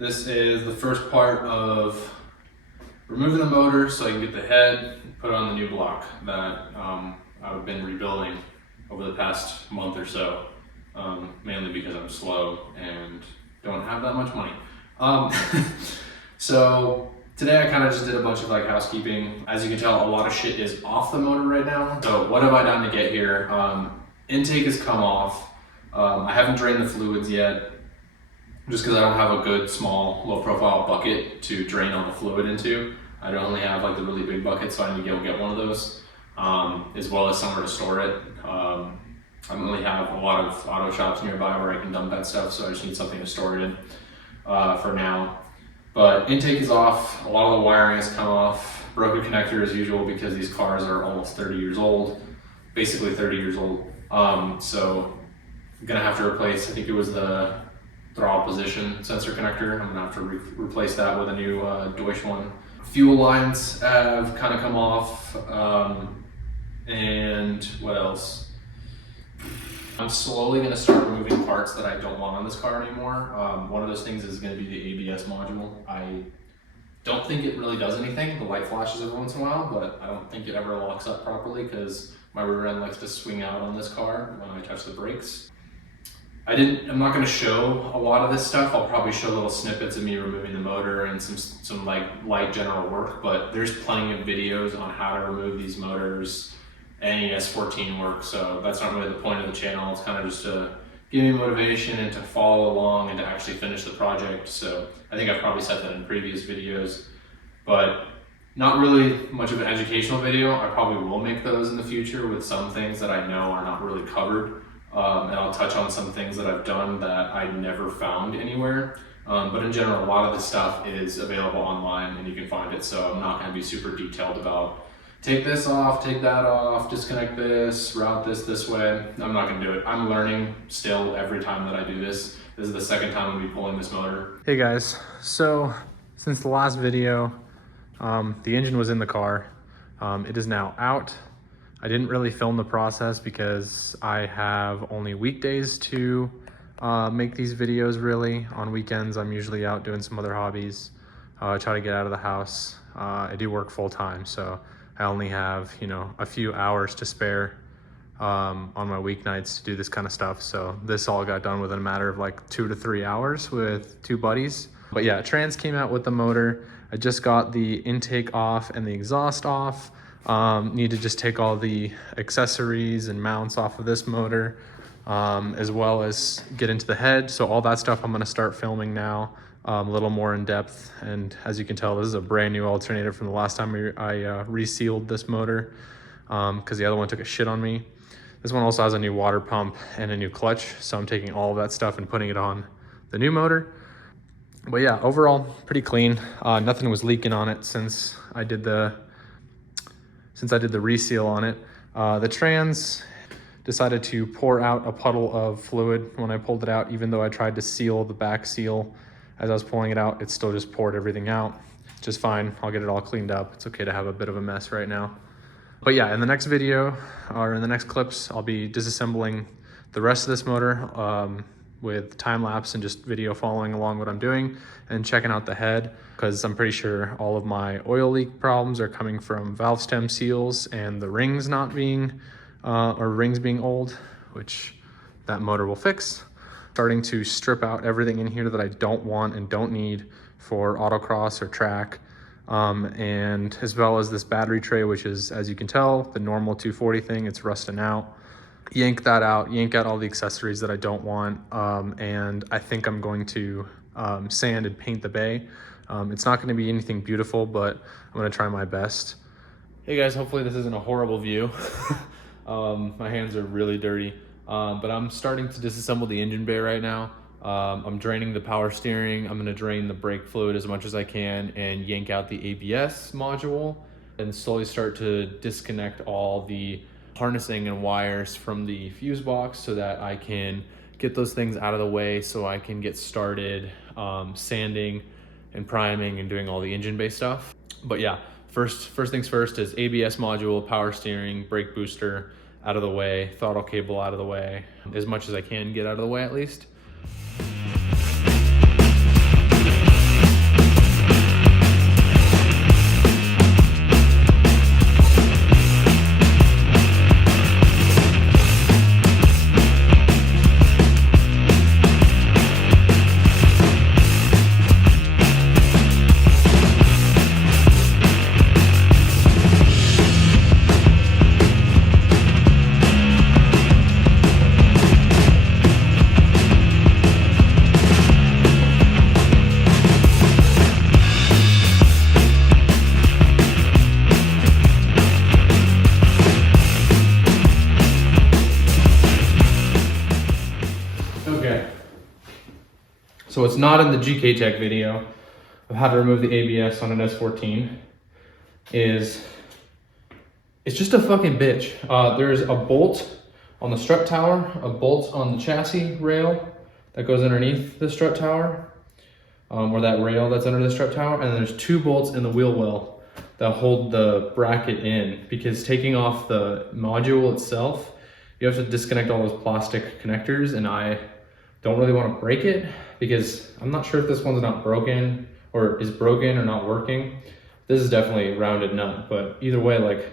This is the first part of removing the motor so I can get the head, put on the new block that I've been rebuilding over the past month or so, mainly because I'm slow and don't have that much money. So today I kind of just did a bunch of like housekeeping. As you can tell, a lot of shit is off the motor right now. So what have I done to get here? Intake has come off. I haven't drained the fluids yet, just because I don't have a good small low profile bucket to drain all the fluid into. I don't only have like the really big bucket, so I need to go get one of those, as well as somewhere to store it. I don't really have a lot of auto shops nearby where I can dump that stuff, so I just need something to store it in for now. But intake is off, a lot of the wiring has come off, broken connector as usual because these cars are almost 30 years old, basically 30 years old. So I'm gonna have to replace, I think it was the throttle position sensor connector. I'm gonna have to replace that with a new Deutsch one. Fuel lines have kind of come off, and what else? I'm slowly gonna start removing parts that I don't want on this car anymore. One of those things is gonna be the ABS module. I don't think it really does anything. The light flashes every once in a while, but I don't think it ever locks up properly because my rear end likes to swing out on this car when I touch the brakes. I'm not going to show a lot of this stuff. I'll probably show little snippets of me removing the motor and some like light general work, but there's plenty of videos on how to remove these motors, any S14 work, so that's not really the point of the channel. It's kind of just to give me motivation and to follow along and to actually finish the project. So I think I've probably said that in previous videos, but not really much of an educational video. I probably will make those in the future with some things that I know are not really covered. And I'll touch on some things that I've done that I never found anywhere. But in general, a lot of this stuff is available online and you can find it. So I'm not going to be super detailed about take this off, take that off, disconnect this, route this way. I'm not going to do it. I'm learning still every time that I do this. This is the second time I'm going to be pulling this motor. Hey guys, so since the last video, the engine was in the car. It is now out. I didn't really film the process because I have only weekdays to make these videos really. On weekends, I'm usually out doing some other hobbies, try to get out of the house. I do work full time, so I only have, a few hours to spare on my weeknights to do this kind of stuff. So this all got done within a matter of like 2 to 3 hours with 2 buddies. But yeah, trans came out with the motor. I just got the intake off and the exhaust off. Need to just take all the accessories and mounts off of this motor, as well as get into the head. So all that stuff I'm going to start filming now, a little more in depth. And as you can tell, this is a brand new alternator from the last time I resealed this motor, because the other one took a shit on me. This one also has a new water pump and a new clutch. So I'm taking all of that stuff and putting it on the new motor. But yeah, overall pretty clean. Nothing was leaking on it since I did the reseal on it. The trans decided to pour out a puddle of fluid when I pulled it out. Even though I tried to seal the back seal as I was pulling it out, it still just poured everything out. Just fine, I'll get it all cleaned up. It's okay to have a bit of a mess right now. But yeah, in the next video, or in the next clips, I'll be disassembling the rest of this motor with time lapse and just video following along what I'm doing and checking out the head, because I'm pretty sure all of my oil leak problems are coming from valve stem seals and the rings not being, or rings being old, which that motor will fix. Starting to strip out everything in here that I don't want and don't need for autocross or track. And as well as this battery tray, which is, as you can tell, the normal 240 thing, it's rusting out. Yank that out, yank out all the accessories that I don't want, and I think I'm going to sand and paint the bay. It's not going to be anything beautiful, but I'm going to try my best. Hey guys, hopefully this isn't a horrible view. My hands are really dirty, but I'm starting to disassemble the engine bay right now. I'm draining the power steering. I'm going to drain the brake fluid as much as I can and yank out the ABS module and slowly start to disconnect all the harnessing and wires from the fuse box so that I can get those things out of the way so I can get started sanding and priming and doing all the engine bay stuff. But yeah, first things first is ABS module, power steering, brake booster out of the way, throttle cable out of the way, as much as I can get out of the way at least. So it's not in the GK Tech video of how to remove the ABS on an S14 is, it's just a fucking bitch. There's a bolt on the strut tower, a bolt on the chassis rail that goes underneath the strut tower, or that rail that's under the strut tower, and then there's 2 bolts in the wheel well that hold the bracket in, because taking off the module itself, you have to disconnect all those plastic connectors, and I don't really want to break it because I'm not sure if this one's not broken or is broken or not working. This is definitely a rounded nut, but either way, like,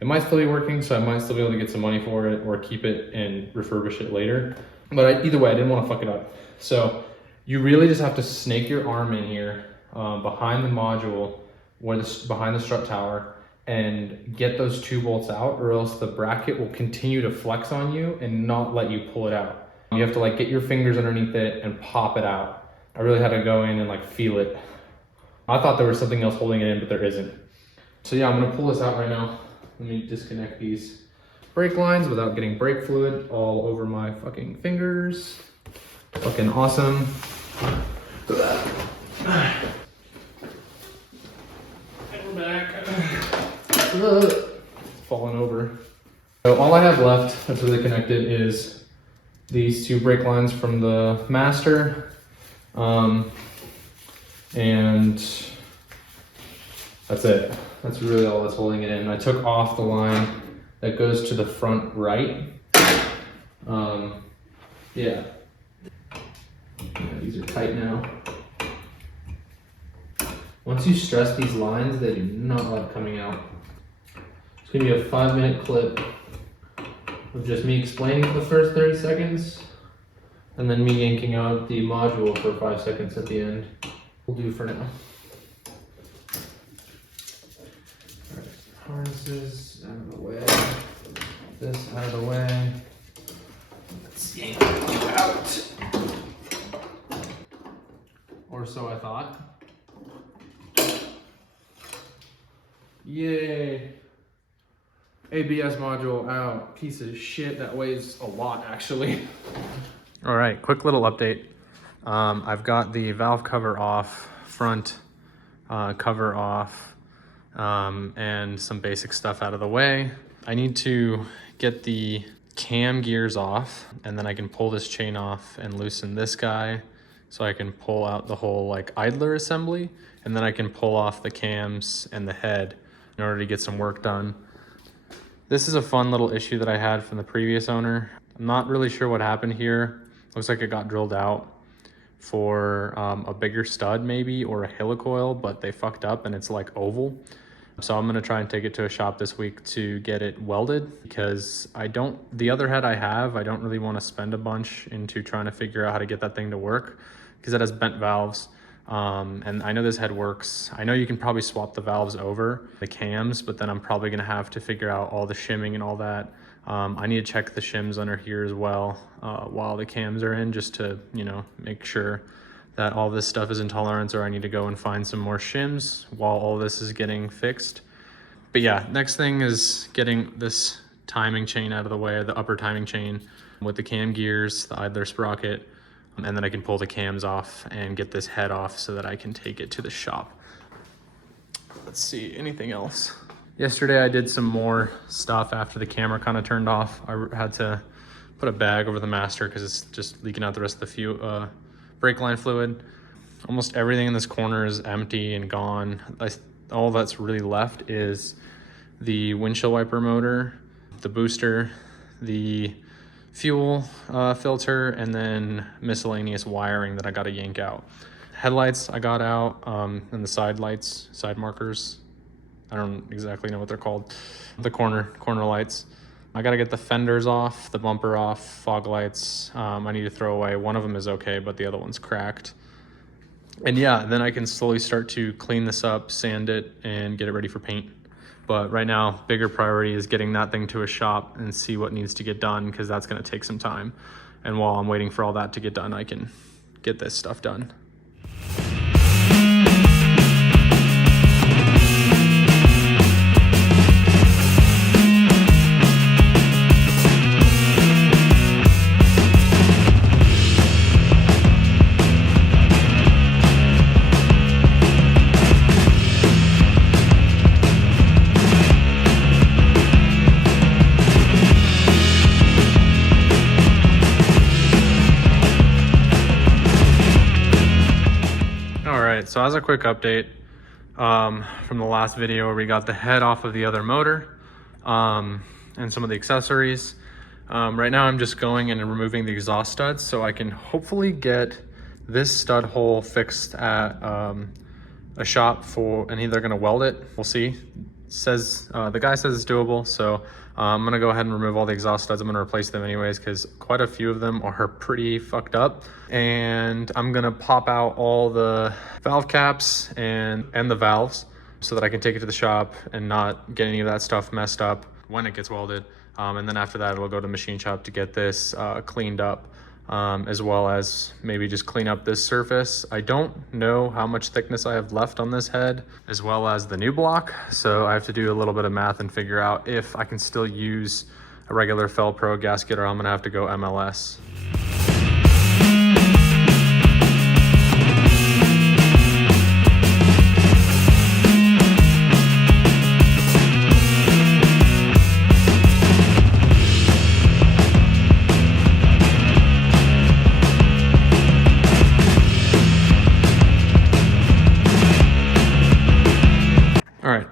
it might still be working, so I might still be able to get some money for it or keep it and refurbish it later. But either way, I didn't want to fuck it up. So you really just have to snake your arm in here behind the module, behind the strut tower, and get those 2 bolts out, or else the bracket will continue to flex on you and not let you pull it out. You have to like get your fingers underneath it and pop it out. I really had to go in and like feel it. I thought there was something else holding it in, but there isn't. So yeah, I'm gonna pull this out right now. Let me disconnect these brake lines without getting brake fluid all over my fucking fingers. Fucking awesome. And we're back. Falling over. So all I have left that's really connected is these 2 brake lines from the master. And that's it. That's really all that's holding it in. I took off the line that goes to the front right. Yeah, these are tight now. Once you stress these lines, they do not like coming out. It's gonna be a 5-minute clip of just me explaining for the first 30 seconds, and then me yanking out the module for 5 seconds at the end. Will do for now. Alright, harnesses out of the way. This out of the way. Let's yank it out. Or so I thought. Yay. ABS module out. Piece of shit. That weighs a lot, actually. All right, quick little update. I've got the valve cover off, front cover off, and some basic stuff out of the way. I need to get the cam gears off, and then I can pull this chain off and loosen this guy so I can pull out the whole like idler assembly, and then I can pull off the cams and the head in order to get some work done. This is a fun little issue that I had from the previous owner. I'm not really sure what happened here. Looks like it got drilled out for a bigger stud maybe, or a helicoil, but they fucked up and it's like oval. So I'm gonna try and take it to a shop this week to get it welded, because the other head I have, I don't really wanna spend a bunch into trying to figure out how to get that thing to work, because it has bent valves. And I know this head works. I know you can probably swap the valves over, the cams, but then I'm probably gonna have to figure out all the shimming and all that. I need to check the shims under here as well while the cams are in, just to, you know, make sure that all this stuff is in tolerance, or I need to go and find some more shims while all this is getting fixed. But yeah, next thing is getting this timing chain out of the way, the upper timing chain with the cam gears, the idler sprocket, and then I can pull the cams off and get this head off so that I can take it to the shop. Let's see, anything else? Yesterday I did some more stuff after the camera kind of turned off. I had to put a bag over the master because it's just leaking out the rest of the brake line fluid. Almost everything in this corner is empty and gone. All that's really left is the windshield wiper motor, the booster, the fuel filter, and then miscellaneous wiring that I got to yank out. Headlights I got out, and the side lights, side markers. I don't exactly know what they're called. The corner lights. I gotta get the fenders off, the bumper off, fog lights. I need to throw away. One of them is okay, but the other one's cracked. And yeah, then I can slowly start to clean this up, sand it, and get it ready for paint. But right now, bigger priority is getting that thing to a shop and see what needs to get done, because that's gonna take some time. And while I'm waiting for all that to get done, I can get this stuff done. right, so as a quick update from the last video where we got the head off of the other motor and some of the accessories. Right now I'm just going and removing the exhaust studs so I can hopefully get this stud hole fixed at a shop and they're gonna weld it. We'll see. Says the guy says it's doable, so I'm gonna go ahead and remove all the exhaust studs. I'm gonna replace them anyways because quite a few of them are pretty fucked up. And I'm gonna pop out all the valve caps and the valves so that I can take it to the shop and not get any of that stuff messed up when it gets welded. And then after that, it'll go to the machine shop to get this cleaned up, as well as maybe just clean up this surface. I don't know how much thickness I have left on this head, as well as the new block. So I have to do a little bit of math and figure out if I can still use a regular Fel-Pro gasket or I'm gonna have to go MLS.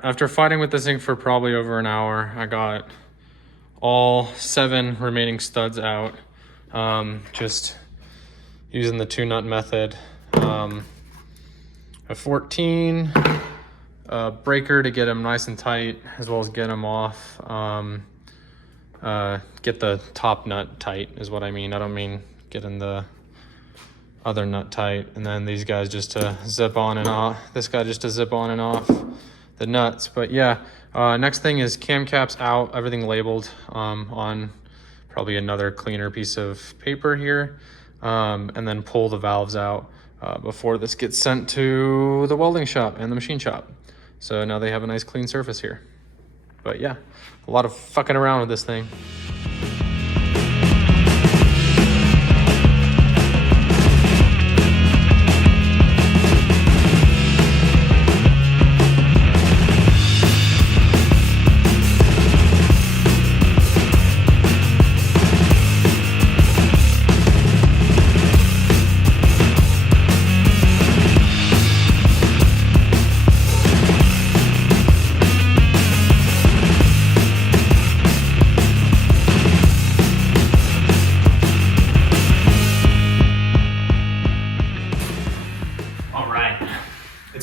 After fighting with this thing for probably over an hour, I got all 7 remaining studs out, just using the 2-nut method. A 14 breaker to get them nice and tight, as well as get them off. Get the top nut tight is what I mean. I don't mean getting the other nut tight. And then these guys just to zip on and off. This guy just to zip on and off the nuts. But yeah, next thing is cam caps out, everything labeled on probably another cleaner piece of paper here, and then pull the valves out before this gets sent to the welding shop and the machine shop. So now they have a nice clean surface here. But yeah, a lot of fucking around with this thing.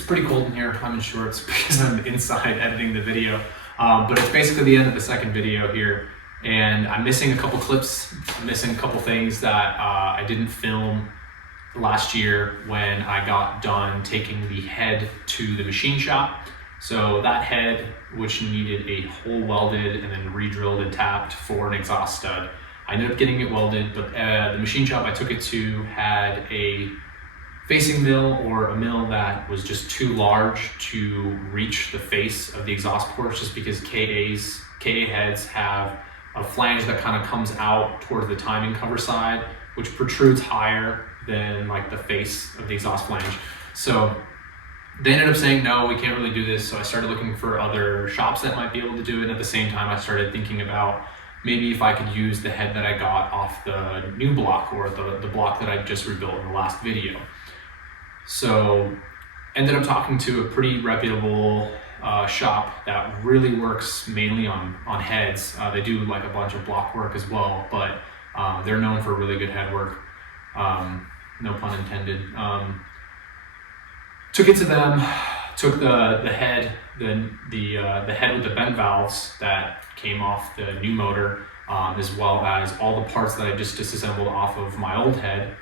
Pretty cold in here. I'm in shorts because I'm inside editing the video, but it's basically the end of the second video here, and I'm missing a couple clips. I'm missing a couple things that I didn't film last year when I got done taking the head to the machine shop. So that head, which needed a hole welded and then re-drilled and tapped for an exhaust stud, I ended up getting it welded, but the machine shop I took it to had a facing mill, or a mill that was just too large to reach the face of the exhaust ports, just because KA heads have a flange that kind of comes out towards the timing cover side, which protrudes higher than like the face of the exhaust flange. So they ended up saying, no, we can't really do this. So I started looking for other shops that might be able to do it. And at the same time, I started thinking about maybe if I could use the head that I got off the new block, or the block that I just rebuilt in the last video. So ended up talking to a pretty reputable shop that really works mainly on heads. They do like a bunch of block work as well, but they're known for really good head work. No pun intended. Took it to them, took the head, the head with the bent valves that came off the new motor, as well as all the parts that I just disassembled off of my old head,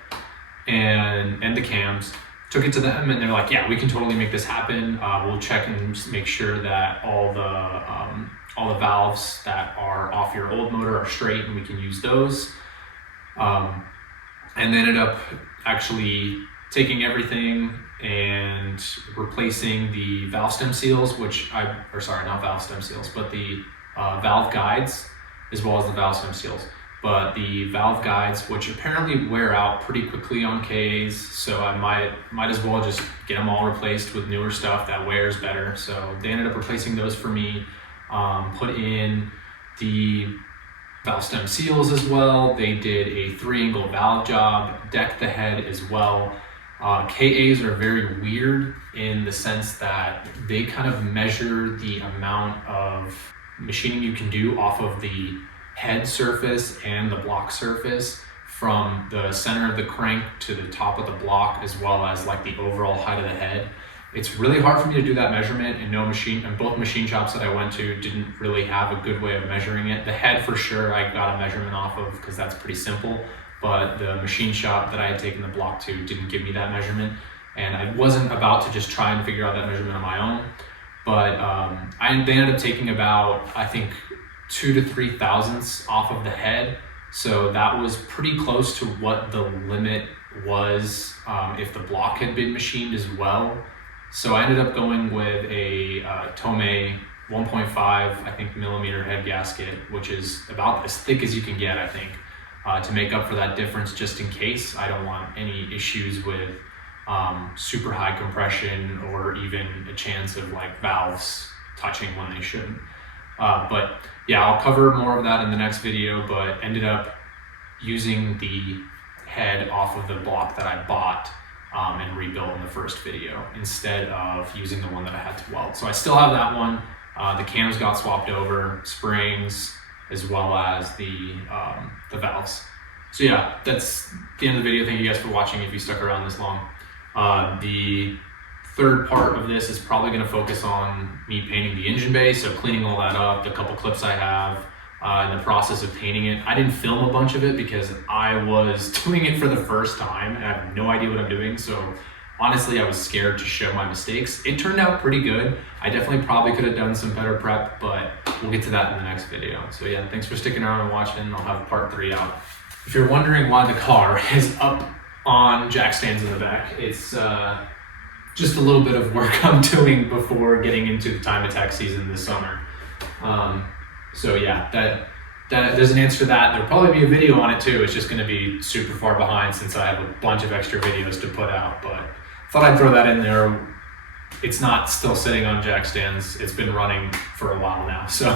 and the cams. Took it to them and they're like, yeah, we can totally make this happen. We'll check and just make sure that all the valves that are off your old motor are straight and we can use those. And they ended up actually taking everything and replacing the valve stem seals, not valve stem seals, but the valve guides, as well as the valve stem seals. But the valve guides, which apparently wear out pretty quickly on KAs, so I might as well just get them all replaced with newer stuff that wears better. So they ended up replacing those for me, put in the valve stem seals as well. They did a 3-angle valve job, decked the head as well. KAs are very weird in the sense that they kind of measure the amount of machining you can do off of the head surface and the block surface, from the center of the crank to the top of the block, as well as like the overall height of the head. It's really hard for me to do that measurement, and both machine shops that I went to didn't really have a good way of measuring it. The head for sure I got a measurement off of because that's pretty simple, but the machine shop that I had taken the block to didn't give me that measurement, and I wasn't about to just try and figure out that measurement on my own. But they ended up taking about, I think, 2 to 3 thousandths off of the head. So that was pretty close to what the limit was if the block had been machined as well. So I ended up going with a Tomei 1.5, I think, millimeter head gasket, which is about as thick as you can get, I think, to make up for that difference, just in case I don't want any issues with super high compression or even a chance of like valves touching when they shouldn't. But yeah, I'll cover more of that in the next video, but ended up using the head off of the block that I bought and rebuilt in the first video instead of using the one that I had to weld. So I still have that one. The cams got swapped over, springs, as well as the valves. So yeah, that's the end of the video. Thank you guys for watching if you stuck around this long. The third part of this is probably going to focus on me painting the engine bay, so cleaning all that up, the couple clips I have, in the process of painting it. I didn't film a bunch of it because I was doing it for the first time and I have no idea what I'm doing, so honestly I was scared to show my mistakes. It turned out pretty good. I definitely probably could have done some better prep, but we'll get to that in the next video. So yeah, thanks for sticking around and watching. I'll have part 3 out. If you're wondering why the car is up on jack stands in the back, it's just a little bit of work I'm doing before getting into the time attack season this summer. So yeah, that there's an answer to that. There'll probably be a video on it too. It's just going to be super far behind since I have a bunch of extra videos to put out, but thought I'd throw that in there. It's not still sitting on jack stands. It's been running for a while now. So